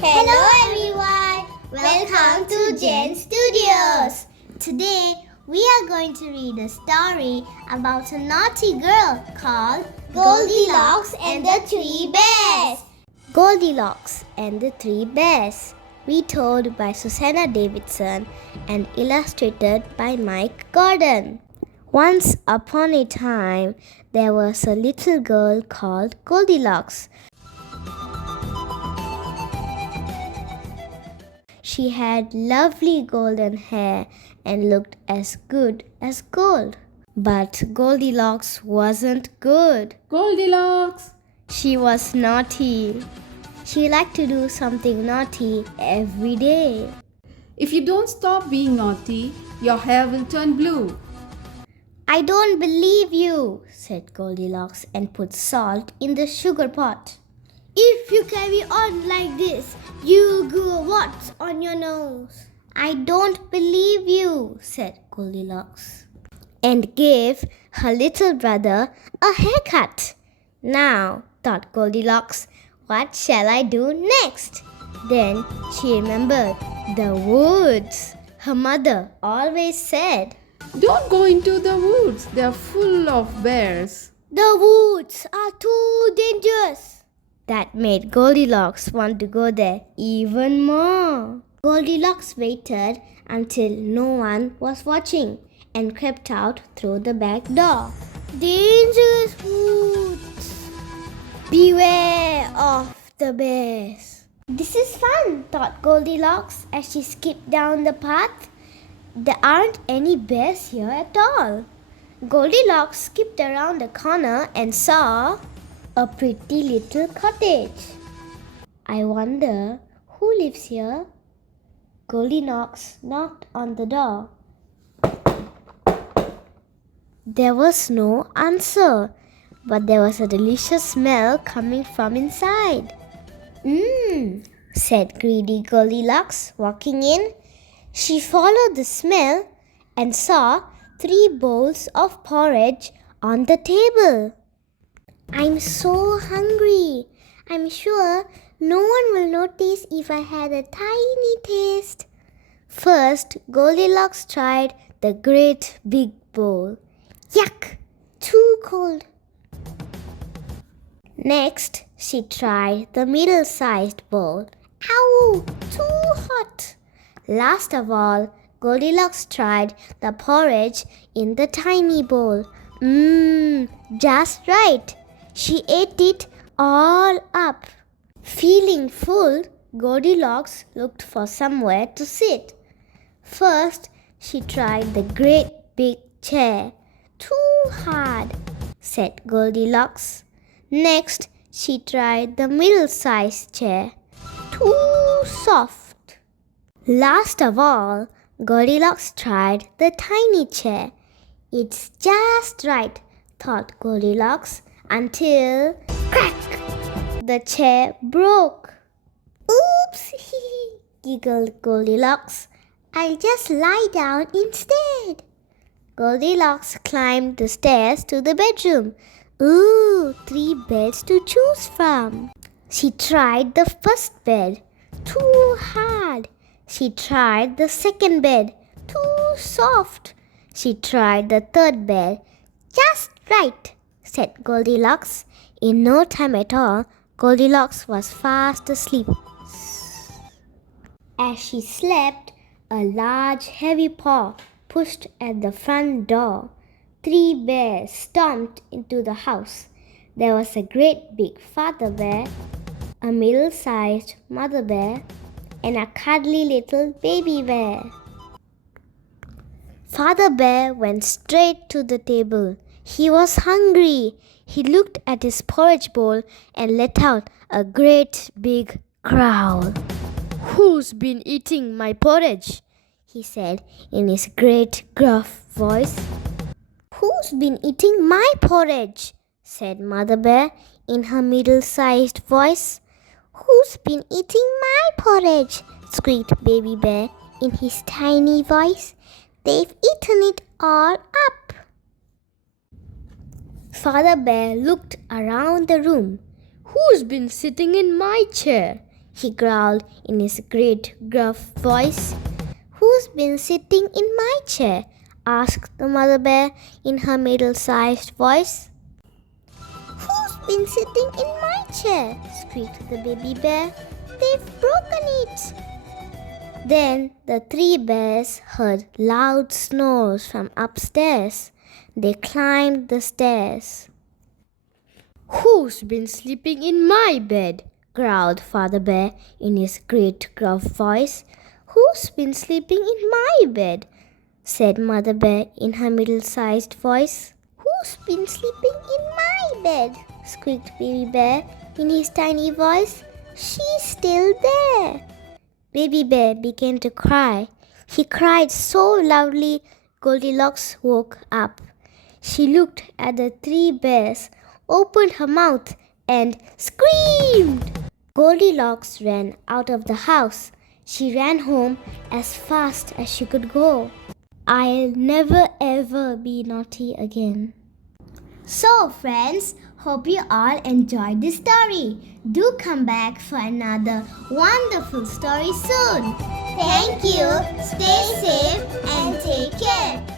Hello everyone! Welcome to Jen Studios! Today we are going to read a story about a naughty girl called Goldilocks and the Three Bears. Goldilocks and the Three Bears, retold by Susanna Davidson and illustrated by Mike Gordon. Once upon a time, there was a little girl called Goldilocks. She had lovely golden hair and looked as good as gold. But Goldilocks wasn't good. Goldilocks! She was naughty. She liked to do something naughty every day. If you don't stop being naughty, your hair will turn blue. I don't believe you, said Goldilocks and put salt in the sugar pot. If you carry on like this, you'll grow warts on your nose. I don't believe you, said Goldilocks, and gave her little brother a haircut. Now, thought Goldilocks, what shall I do next? Then she remembered the woods. Her mother always said, Don't go into the woods, they're full of bears. the woods are too dangerous. That made Goldilocks want to go there even more. Goldilocks waited until no one was watching and crept out through the back door. Dangerous woods! Beware of the bears. This is fun, thought Goldilocks as she skipped down the path. There aren't any bears here at all. Goldilocks skipped around the corner and saw a pretty little cottage. I wonder who lives here? Goldilocks knocked on the door. There was no answer, but there was a delicious smell coming from inside. Said greedy Goldilocks, walking in. She followed the smell and saw 3 bowls of porridge on the table. I'm so hungry. I'm sure no one will notice if I had a tiny taste. First, Goldilocks tried the great big bowl. Yuck! Too cold. Next, she tried the middle-sized bowl. Ow! Too hot. Last of all, Goldilocks tried the porridge in the tiny bowl. Just right. She ate it all up. Feeling full, Goldilocks looked for somewhere to sit. First, she tried the great big chair. Too hard, said Goldilocks. Next, she tried the middle-sized chair. Too soft. Last of all, Goldilocks tried the tiny chair. It's just right, thought Goldilocks, until crack! The chair broke. Oops! Giggled Goldilocks. I'll just lie down instead. Goldilocks climbed the stairs to the bedroom. Ooh, 3 beds to choose from. She tried the first bed. Too hard. She tried the second bed. Too soft. She tried the third bed. Just right, said Goldilocks. In no time at all, Goldilocks was fast asleep. As she slept, a large heavy paw pushed at the front door. 3 bears stomped into the house. There was a great big father bear, a middle-sized mother bear, and a cuddly little baby bear. Father Bear went straight to the table. He was hungry. He looked at his porridge bowl and let out a great big growl. Who's been eating my porridge? He said in his great gruff voice. Who's been eating my porridge? Said Mother Bear in her middle-sized voice. Who's been eating my porridge? Squeaked Baby Bear in his tiny voice. They've eaten it all up. Father Bear looked around the room. Who's been sitting in my chair? he growled in his great gruff voice. Who's been sitting in my chair? Asked the mother bear in her middle-sized voice. Who's been sitting in my chair? Squeaked the baby bear. They've broken it. Then the three bears heard loud snores from upstairs. They climbed the stairs. Who's been sleeping in my bed? Growled Father Bear in his great gruff voice. Who's been sleeping in my bed? Said Mother Bear in her middle-sized voice. Who's been sleeping in my bed? Squeaked Baby Bear in his tiny voice. She's still there. Baby Bear began to cry. He cried so loudly Goldilocks woke up. She looked at the three bears, opened her mouth, and screamed. Goldilocks ran out of the house. She ran home as fast as she could go. I'll never ever be naughty again. So friends, hope you all enjoyed this story. Do come back for another wonderful story soon. Thank you. Stay safe and take care.